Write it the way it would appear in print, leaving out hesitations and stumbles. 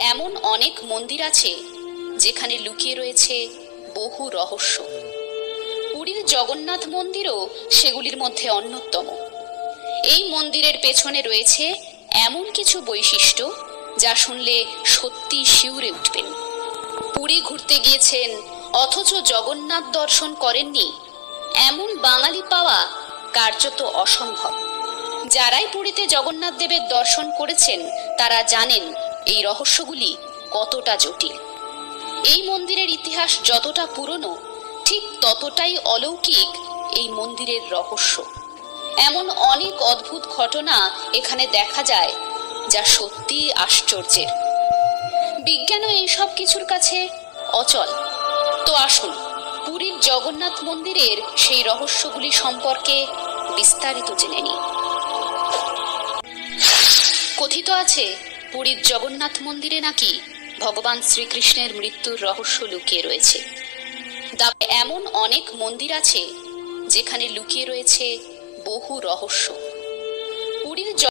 এমন অনেক মন্দির আছে যেখানে লুকিয়ে রয়েছে বহু রহস্য। পুরীর জগন্নাথ মন্দিরও সেগুলির মধ্যে অন্যতম। এই মন্দিরের পেছনে রয়েছে এমন কিছু বৈশিষ্ট্য যা শুনলে সত্যি শিউরে উঠবেন। পুরী ঘুরতে গিয়েছেন অথচ জগন্নাথ দর্শন করেননি, এমন বাঙালি পাওয়া কার্যত অসম্ভব। যারাই পুরীতে জগন্নাথ দেবের দর্শন করেছেন তারা জানেন এই রহস্যগুলি কতটা জটিল। এই মন্দিরের ইতিহাস যতটা পুরনো, ঠিক ততটাই অলৌকিক এই মন্দিরের রহস্য। এমন অনেক অদ্ভুত ঘটনা এখানে দেখা যায় যা সত্যিই আশ্চর্যের। বিজ্ঞানও এই সব কিছুর কাছে অচল। তো আসুন পুরীর জগন্নাথ মন্দিরের সেই রহস্যগুলি সম্পর্কে বিস্তারিত জেনে নিই। কথিত আছে পুরীর জগন্নাথ মন্দিরে নাকি ভগবান শ্রীকৃষ্ণের মৃত্যুর রহস্য লুকিয়ে রয়েছে। এমন অনেক মন্দির আছে যেখানে লুকিয়ে রয়েছে বহু রহস্য।